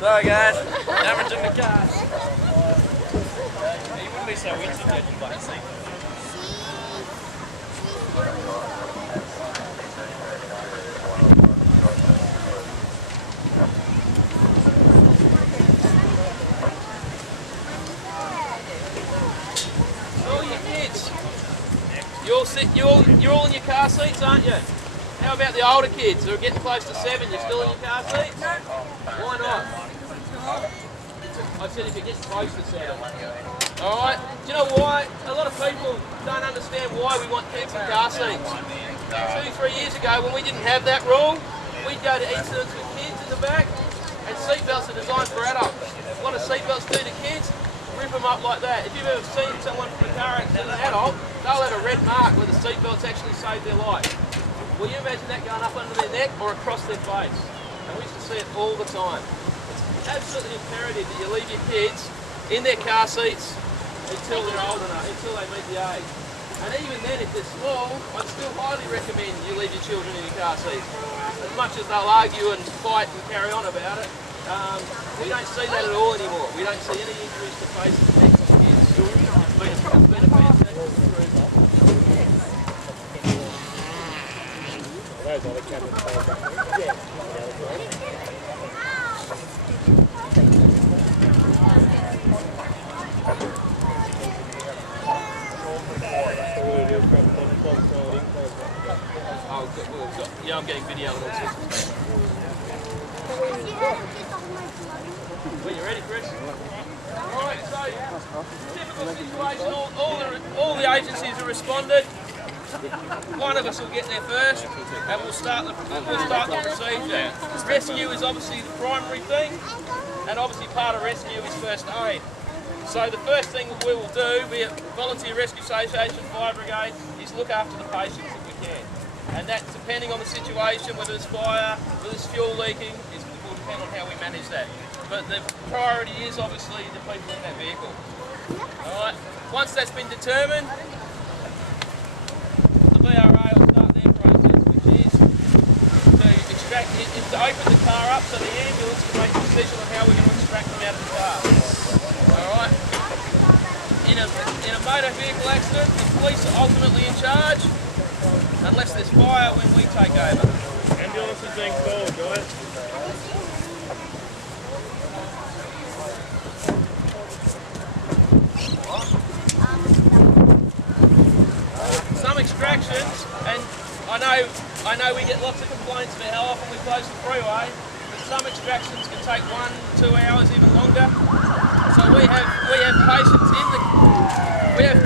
Sorry guys, damaging the car. You wouldn't be so windy judging by the seat. All your kids, you're all in your car seats, aren't you? How about the older kids who are getting close to 7? You're still in your car seats? Why not? I said if it gets close to 7. Alright? Do you know why? A lot of people don't understand why we want kids in car seats. 2-3 years ago when we didn't have that rule, we'd go to incidents with kids in the back, and seatbelts are designed for adults. What do seatbelts do to kids? Rip them up like that. If you've ever seen someone from a car accident, an adult, they'll have a red mark where the seatbelts actually saved their life. Will you imagine that going up under their neck or across their face? And we used to see it all the time. It's absolutely imperative that you leave your kids in their car seats until they're old enough, until they meet the age. And even then, if they're small, I'd still highly recommend you leave your children in your car seats. As much as they'll argue and fight and carry on about it, we don't see that at all anymore. We don't see any injuries to faces, necks, and kids. It's been a fantastic improvement. Those are the cameras. Yeah. Oh, good. Yeah, I'm getting video and all sorts of stuff. When you're ready, Chris? Alright, so typical situation, all the agencies have responded. One of us will get there first and we'll start the procedure. Rescue is obviously the primary thing, and obviously part of rescue is first aid. So the first thing that we will do, be it Volunteer Rescue Association, Fire Brigade, is look after the patients if we can. And that, depending on the situation, whether it's fire, whether it's fuel leaking, will depend on how we manage that. But the priority is obviously the people in that vehicle. Alright, once that's been determined, the VRA will start their process, which is to open the car up so the ambulance can make a decision on how we're going to extract them out of the car. Alright? In a motor vehicle accident, the police are ultimately in charge, unless there's fire when we take over. Ambulance is being called, guys. Some extractions, and I know we get lots of complaints about how often we close the freeway, but some extractions can take 1-2 hours, even longer. So we have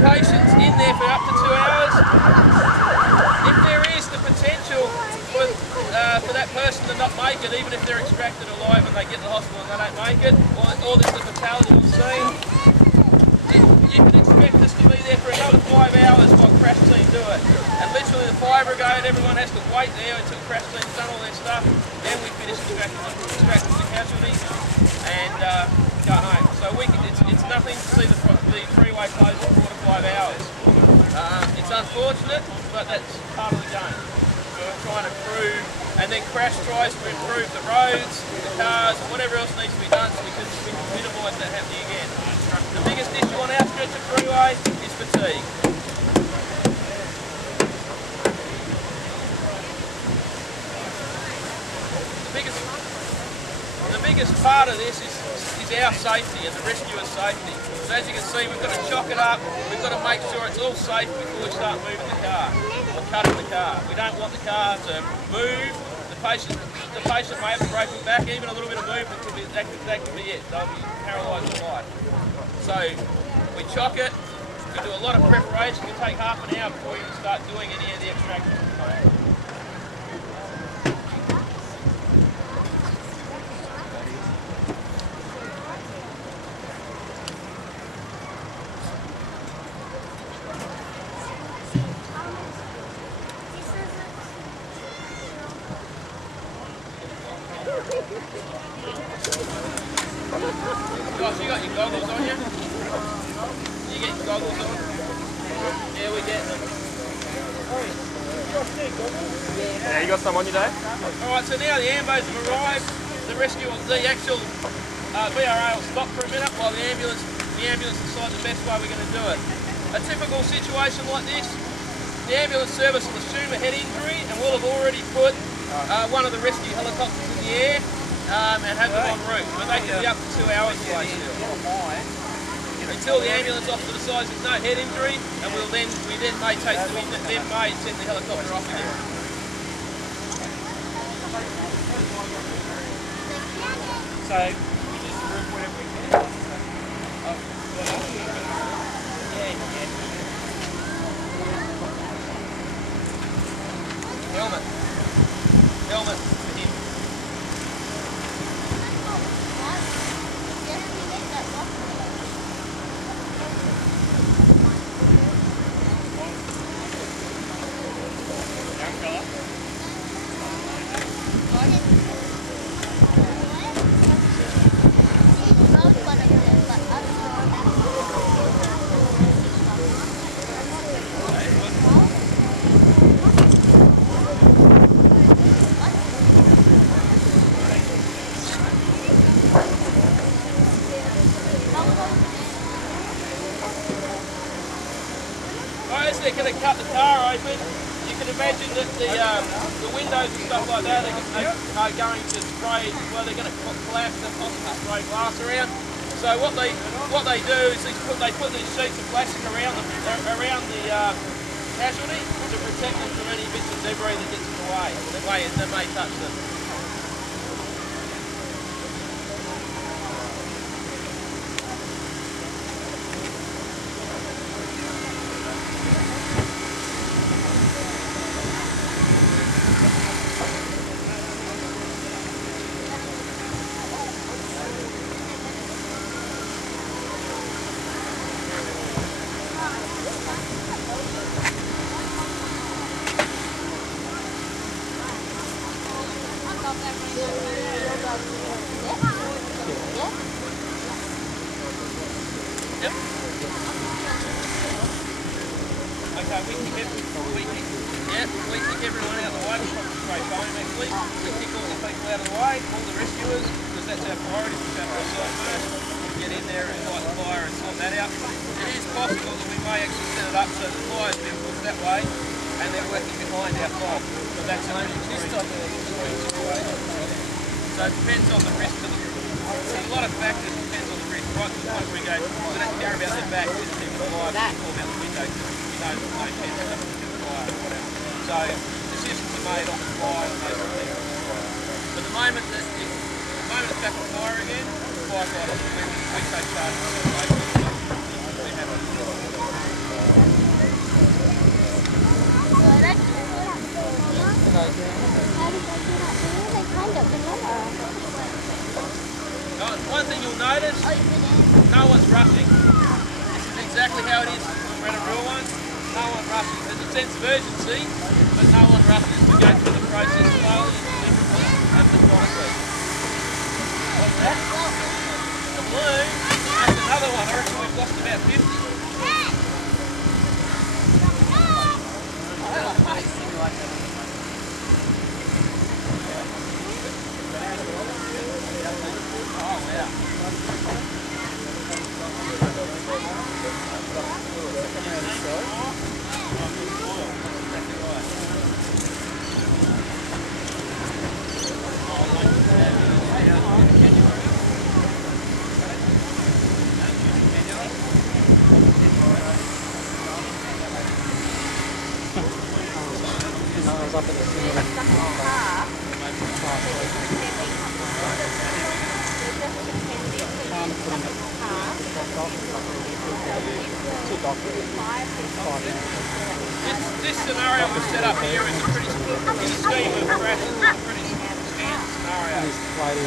patients in there for up to 2 hours. If there is the potential for that person to not make it, even if they're extracted alive and they get to the hospital and they don't make it, or there's a fatality on scene, you can expect us to be there for another 5 hours while crash team do it. And literally the fire brigade, everyone has to wait there until crash team's done all their stuff. Then we finish extracting the casualties and go home. So it's nothing to see the freeway closed for 4 to 5 hours. It's unfortunate, but that's part of the game. We're trying to improve, and then Crash tries to improve the roads, the cars, and whatever else needs to be done so we can minimise that happening again. The biggest issue on our stretch of freeway is fatigue. The biggest part of this is our safety and the rescuer's safety. So as you can see, we've got to chock it up, we've got to make sure it's all safe before we start moving the car, or cutting the car. We don't want the car to move, the patient may have a broken back, even a little bit of movement, that could be it. They'll be paralysed for life. So we chock it, we do a lot of preparation, it can take half an hour before you can start doing any of the extractions. Josh, you got your goggles on you? You get your goggles on? Yeah, we get them. Yeah, you got some on you, Dave? Alright, so now the ambos have arrived. The actual VRA will stop for a minute while the ambulance decides the best way we're going to do it. A typical situation like this, the ambulance service will assume a head injury and we'll have already put one of the rescue helicopters in the air and have them en route. But they can be up to 2 hours away still. Until the ambulance officer decides there's no head injury, and we then may send the helicopter off again. So, we just remove whatever we can. Helmet for him. As they're going to cut the car open, you can imagine that the windows and stuff like that are going to spray, well, they're going to collapse and possibly spray glass around. So what they do is they put these sheets of plastic around the casualty to protect them from any bits of debris that gets in the way that may touch them. Yep. Okay, we kick everyone out of the way. We'll probably spray foam actually. We kick all the people out of the way, all the rescuers, because that's our priority. We have to side first. We'll get in there and fight the fire and sort that out. It is possible that we may actually set it up so the fire's being pushed that way and they're working behind our fog. But that's an extreme situation. So it depends on the risk. There's a lot of factors, depends on the risk. Right to the point we go, we don't care about their back, just keep it alive, just call about the window, because we know there's no chance of having to fire or whatever. So decisions are made on the fly and those sort of things. But the moment it's back on fire again, firefighters, we take charge of the situation. We're happy to do it. One thing you'll notice, no one's rushing. This is exactly how it is when we're at a real one. No one rushing. There's a sense of urgency, but no one rushes. We go through the process slowly and deliberately and methodically. What's that? The balloon. That's another one. I reckon we've lost about 50. Up in the This scenario we've set up here is a pretty scheme of crashes, a pretty standard scenario.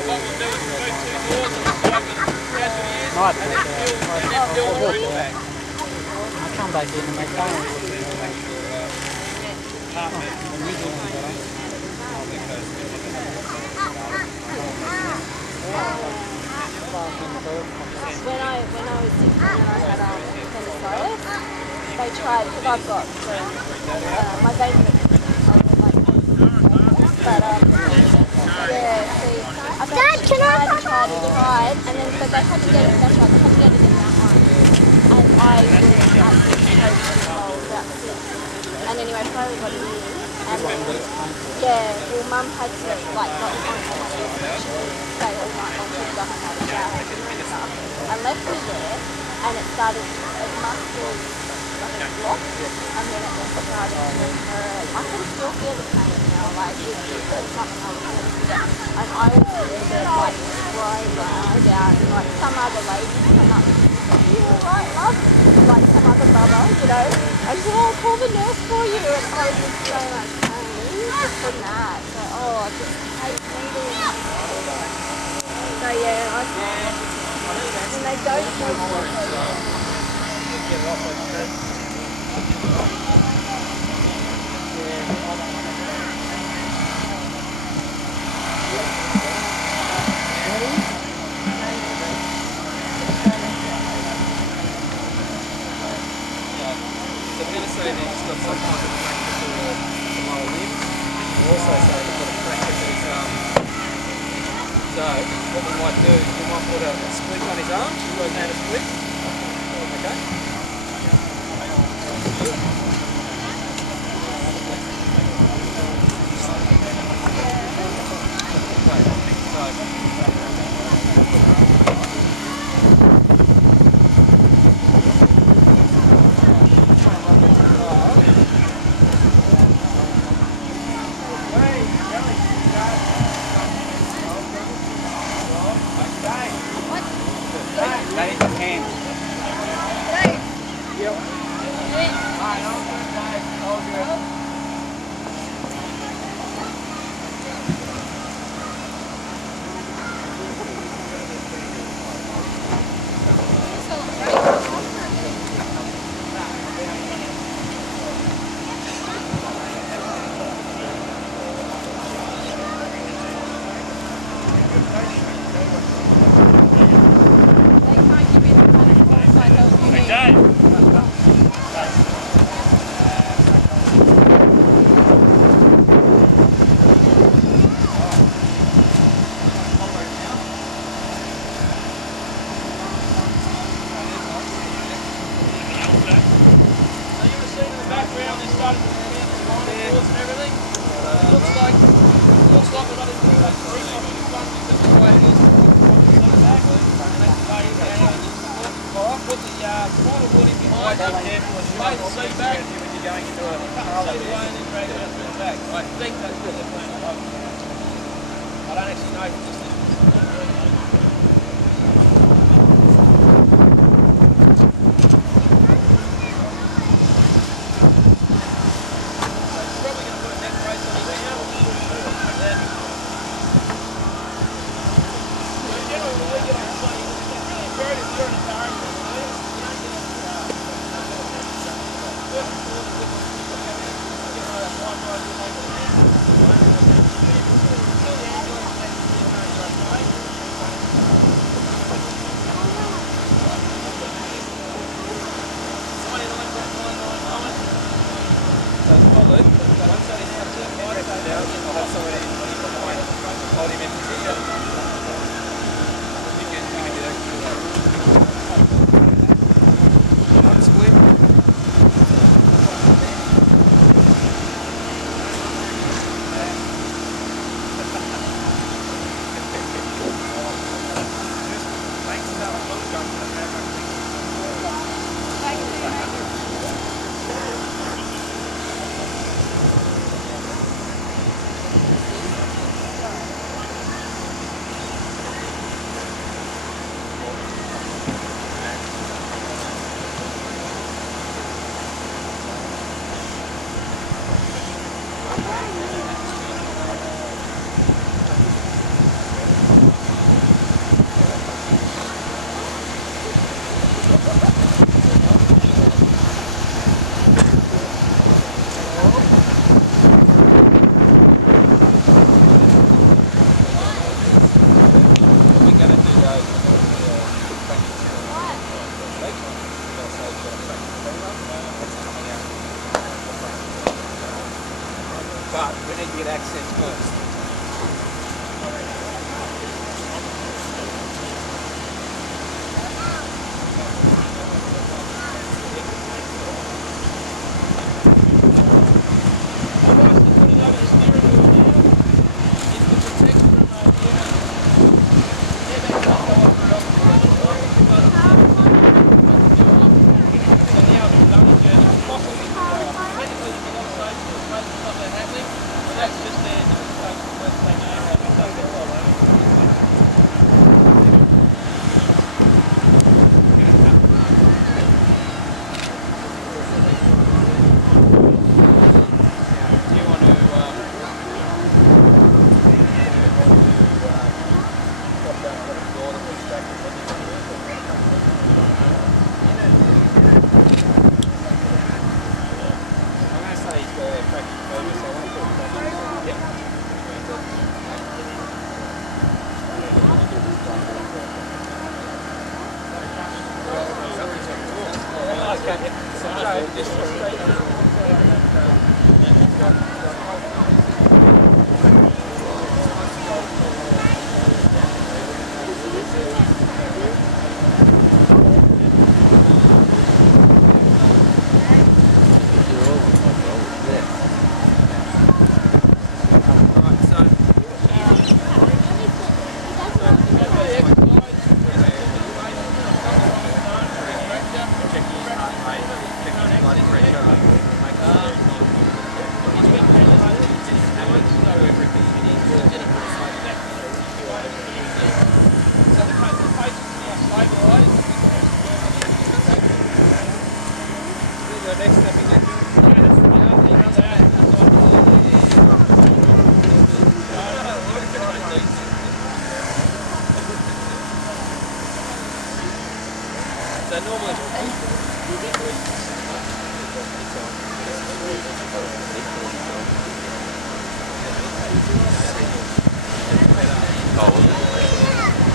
What we'll do is remove 2 doors on the side where the casualty is, and then fill the roof back. I come back in and make donuts. When I was 16 and I had appendicitis, they tried, because I've got my veins but yeah, see, tried, and then but they had to get it better. They had to get it in that one, and I was absolutely totally involved about this. And anyway, I finally got it in, and then well, Mum had to like got on to stay all night long to go home out of shower and stuff. I left me there, and it started. It must have like blocked, and then it just started to hurt. I can still feel the pain now. Like it's something I was going to get. And I was in bed like crying my eyes out, and like some other lady come up. You alright, love? Like some other brother, you know. I said, oh, I'll call the nurse for you. And I was in so much pain just from that. So, I just hate needles. So, yeah, and they don't feel So we're going to say that he's got some kind of fracture to the lower limb. We'll also say he's got a fracture to his arm. So what we might do is we might put a splint on his arm. Should we work out a splint? Okay. But we need to get access first.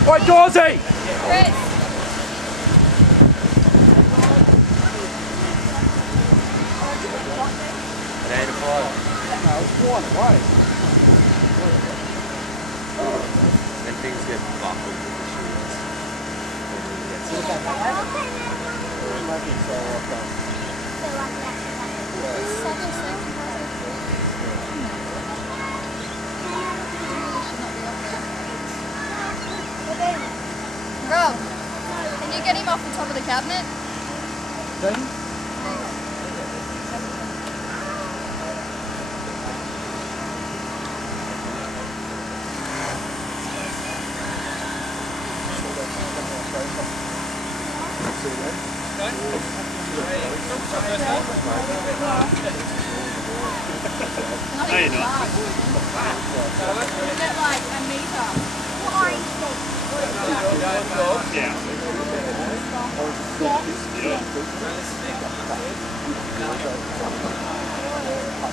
Oi, Dorsey! Chris. And things get buckled with the shoes. Rob, can you get him off the top of the cabinet? No, you're not. Is it like a meter? Yeah.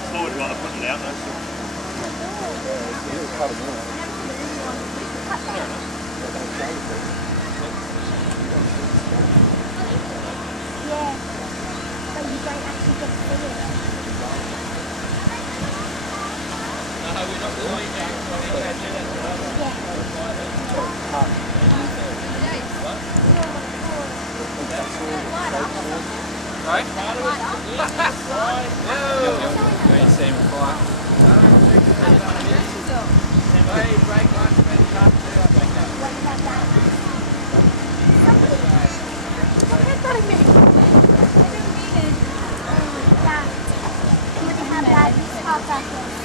Slow it while I put it out Yeah, but you don't actually get to see it. Right? Great seam of fire. Hey, break one, spend cut two, I think that. What about that? What does that mean? I didn't mean it. Yeah. You can have that top backwards.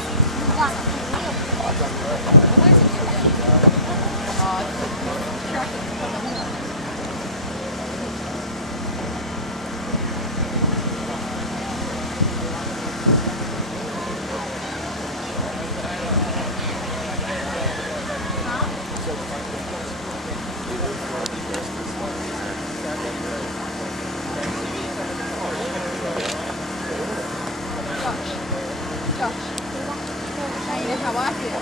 How I feel.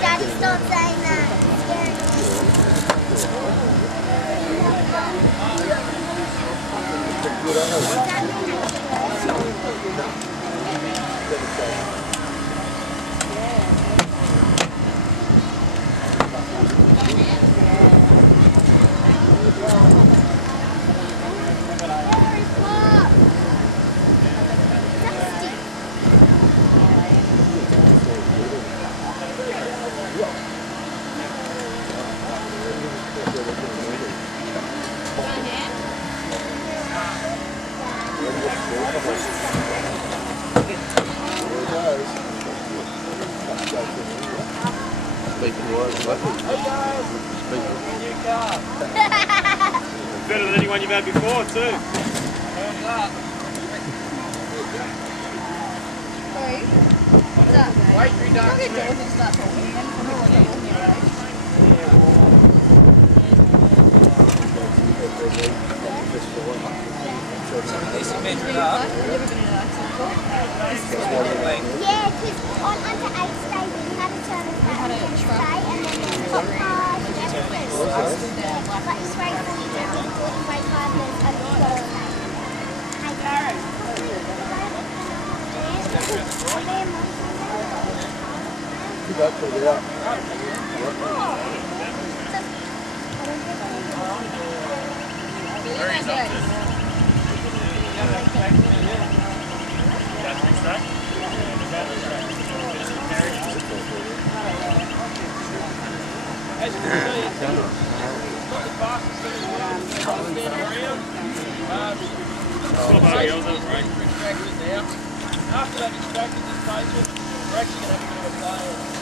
Daddy, stop saying that. It's scary. Better than anyone you've had before too. Yeah, because on under 8 stay we had a service that we had stay and then the top cars and everything. But it's very funny now. It's very hard and Hey, Karen. As you can see, it's not the fastest thing in the world. It's not standing around. Extracted now. After they've extracted this patient, we're actually going to have a bit of a play.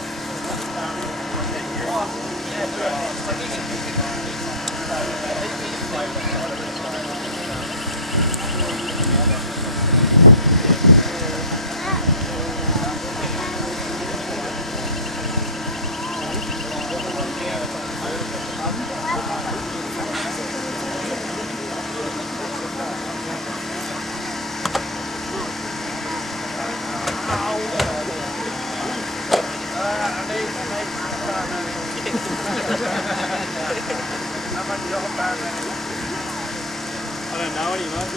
I don't know any, mate.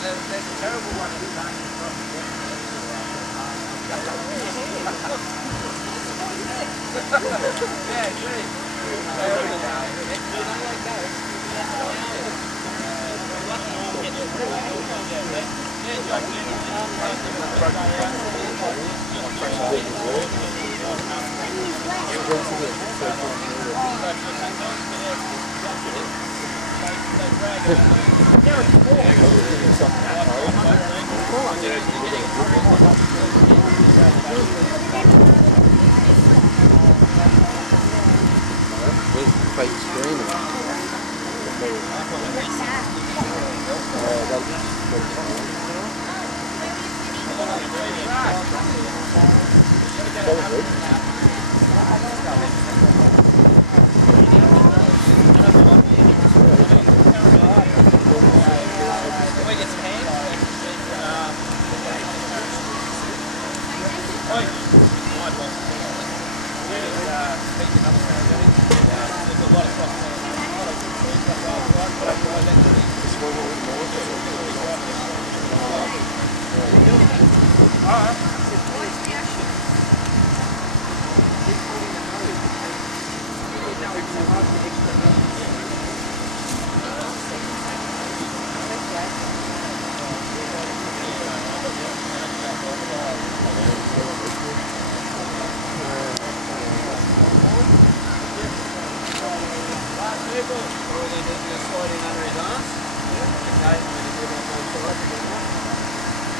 There's a terrible one in the back. Yeah, see. Where's the fake screaming?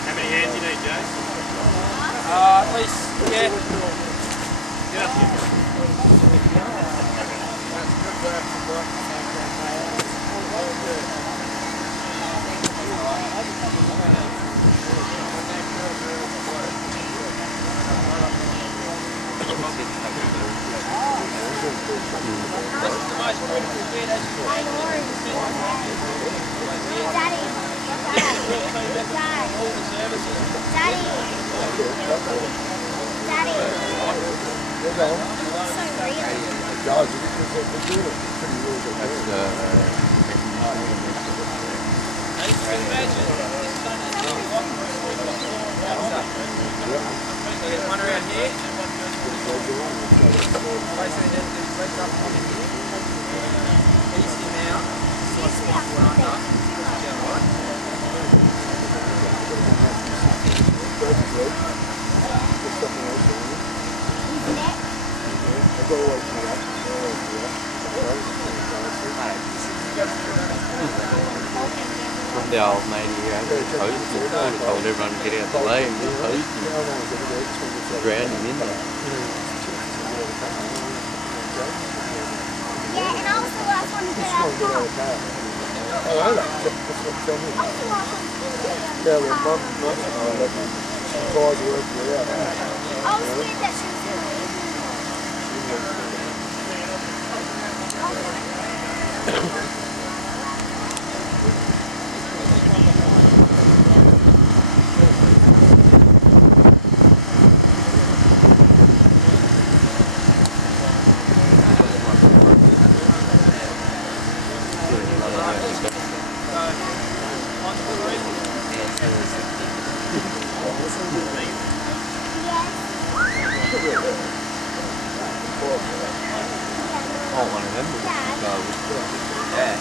How many hands you need? At least, yeah. This is the most critical bit as you I know. Daddy. Dad. all the services. Daddy. Daddy. They're going. So real. Guys, they're doing it pretty really good. That's Now you can imagine, this is only a little block for us. We've got 4 and 5. There's one around here. Basically, there's legs up on here. Easy now. Side spot one under. Down right. from the old lady who had the post and told everyone to get out the way and the post and drowned him in there. Yeah, and I was the last one to get out of the car. Oh, I know. That's what I'm telling you. I was the last one to get out of the Yeah, well, mum she tried to work it out. I was scared that she was going to leave me. Oh, one of them. Yeah.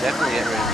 Definitely get around.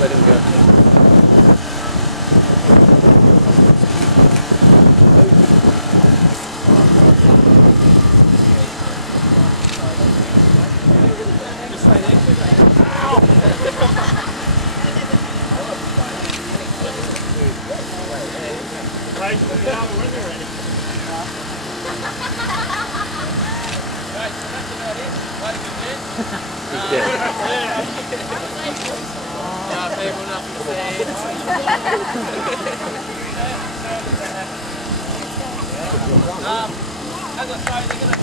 Let him go. As I say, they're going to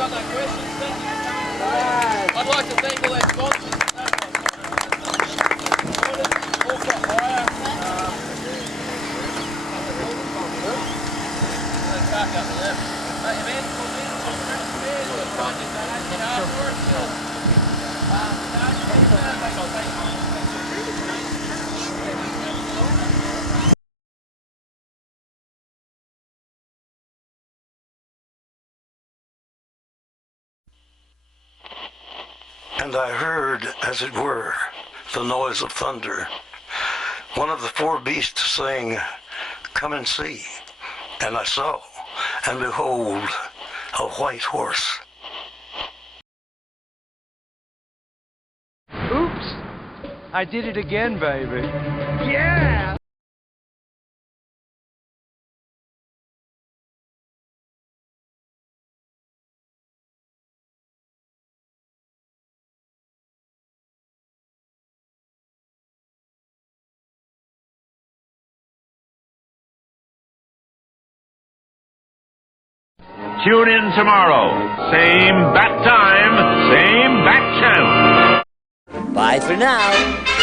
got no questions, thank you. I'd like to thank all our sponsors. And I heard, as it were, the noise of thunder. One of the four beasts saying, "Come and see." And I saw, and behold, a white horse. Oops! I did it again, baby. Yeah! Tune in tomorrow. Same bat time, same bat channel. Bye for now.